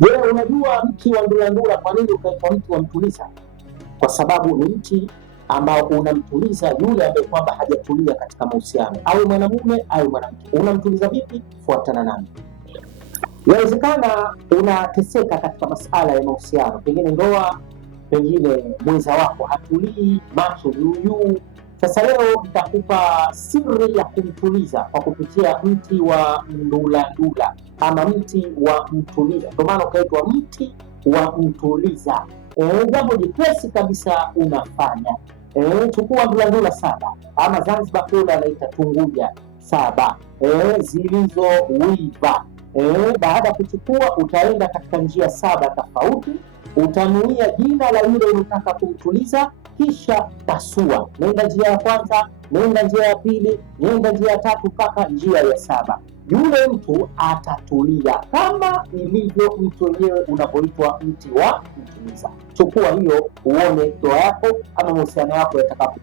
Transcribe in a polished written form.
Je, unajua mti wa ndulandula kwa nini ukaitwa mti wa mtuliza? Kwa sababu ni mti ambao unamtuliza yule ambaye kwamba hajatulia katika mahusiano, awe mwanamume awe mwanamke. Unamtuliza vipi? Fuatana nami. Inawezekana unateseka katika masala ya mahusiano, pengine ndoa, pengine mwenza wako hatulii, macho juu. Sasa leo nitakupa siri ya kumtuliza kwa kupitia mti wa ndulandula ama mti wa mtuliza, ndio maana ukaitwa mti wa mtuliza. Jambo jepesi kabisa unafanya. Chukua ndulandula 7 ama Zanzibar kule anaita tunguja 7 zilizowiva. Baada ya kuchukua utaenda katika njia 7 tofauti, utanuia jina la yule unataka kumtuliza, kisha pasua. Nenda njia ya kwanza, nenda njia ya pili, nenda njia ya 3 mpaka njia ya 7. Yule mtu atatulia kama ilivyo mtu wenyewe unapoitwa mti wa mtuliza. Chukua hiyo uone ndoa yako ama mahusiano yako yatakapo